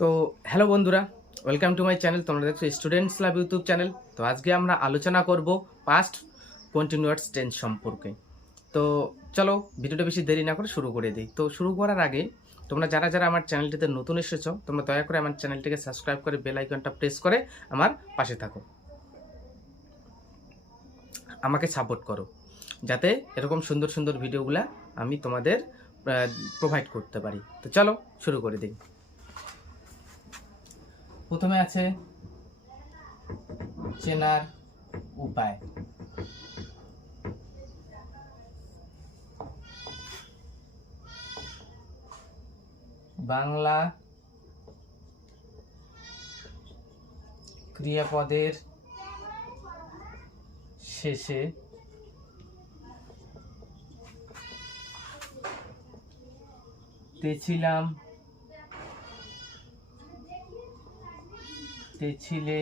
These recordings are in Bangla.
তো হ্যালো বন্ধুরা, ওয়েলকাম টু মাই চ্যানেল। তোমরা দেখছো স্টুডেন্টস লাভ ইউটিউব চ্যানেল। তো আজকে আমরা আলোচনা করব পাস্ট কন্টিনিউয়াস টেন্স সম্পর্কে। তো চলো ভিডিওটা বেশি দেরি না করে শুরু করে দিই। তো শুরু করার আগে তোমরা যারা যারা আমার চ্যানেলটিতে নতুন এসেছো, তোমরা দয়া করে আমার চ্যানেলটিকে সাবস্ক্রাইব করে বেল আইকনটা প্রেস করে আমার পাশে থাকো, আমাকে সাপোর্ট করো, যাতে এরকম সুন্দর সুন্দর ভিডিওগুলো আমি তোমাদের প্রোভাইড করতে পারি। তো চলো শুরু করে দিই। প্রথমে আছে চেনার উপায়। বাংলা ক্রিয়াপদের শেষে তেছিলাম, তেছিলে,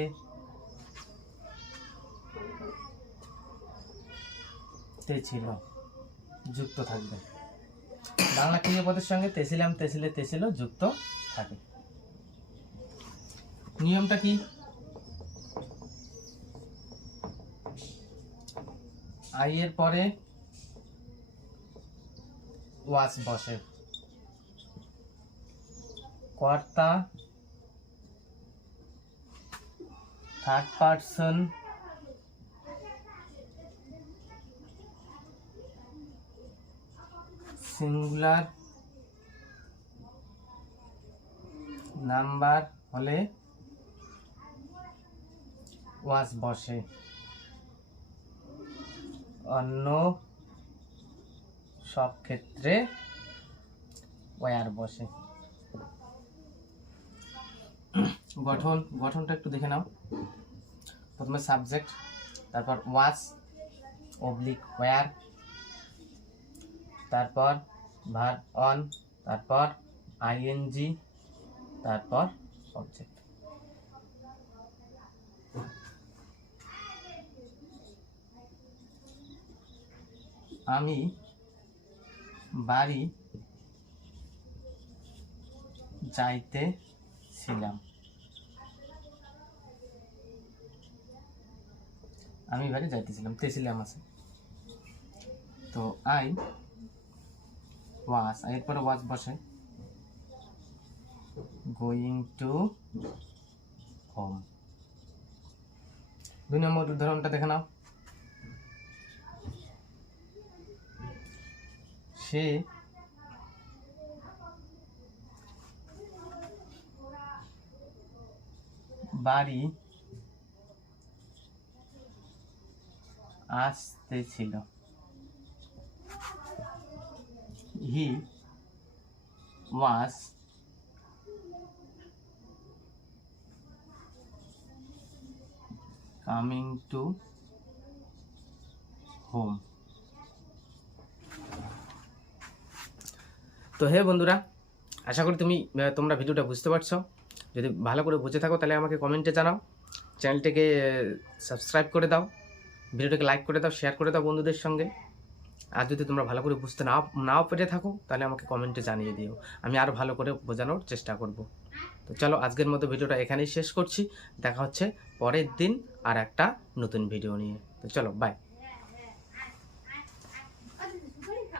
তেছিল যুক্ত থাকবে। বাংলা ক্রিয়াপদের সঙ্গে তেছিলাম, তেছিলে, তেছিল যুক্ত থাকে। নিয়মটা কি? আই এর পরে ওয়াজ বসে, কর্তা থার্ড পারসন সিঙ্গুলার নাম্বার হলে ওয়াজ বসে, অন্য সব ক্ষেত্রে ওয়ার বসে। গঠনটা একটু দেখে নাও। প্রথমে সাবজেক্ট, তারপর ওয়াজ অবলিক ওয়ার, তারপর ভার্ব অন, তারপর আইএনজি, তারপর অবজেক্ট। আমি বাড়ি যাইতেছিলাম, আমি বাড়ি যাইতেছিলাম, তেছিলাম আছে। তো আই ওয়াজ, এরপরে ওয়াজ বসে, গোয়িং টু হোম। 2 নম্বর উদাহরণটা দেখে নাও। সে বাড়ি আসতেছিল, হি ওয়াজ কামিং টু হোম। তো হে বন্ধুরা, আশা করি তোমরা ভিডিওটা বুঝতে পারছো। যদি ভালো করে বুঝে থাকো তাহলে আমাকে কমেন্টে জানাও, চ্যানেলটিকে সাবস্ক্রাইব করে দাও, ভিডিওটাকে লাইক করে দাও, শেয়ার করে দাও বন্ধুদের সঙ্গে। আর যদি তোমরা ভালো করে বুঝতে নাও পেরে থাকো তাহলে আমাকে কমেন্টে জানিয়ে দিও, আমি আরও ভালো করে বোঝানোর চেষ্টা করব। তো চলো আজকের মতো ভিডিওটা এখানেই শেষ করছি। দেখা হচ্ছে পরের দিন আর একটা নতুন ভিডিও নিয়ে। তো চলো বাই।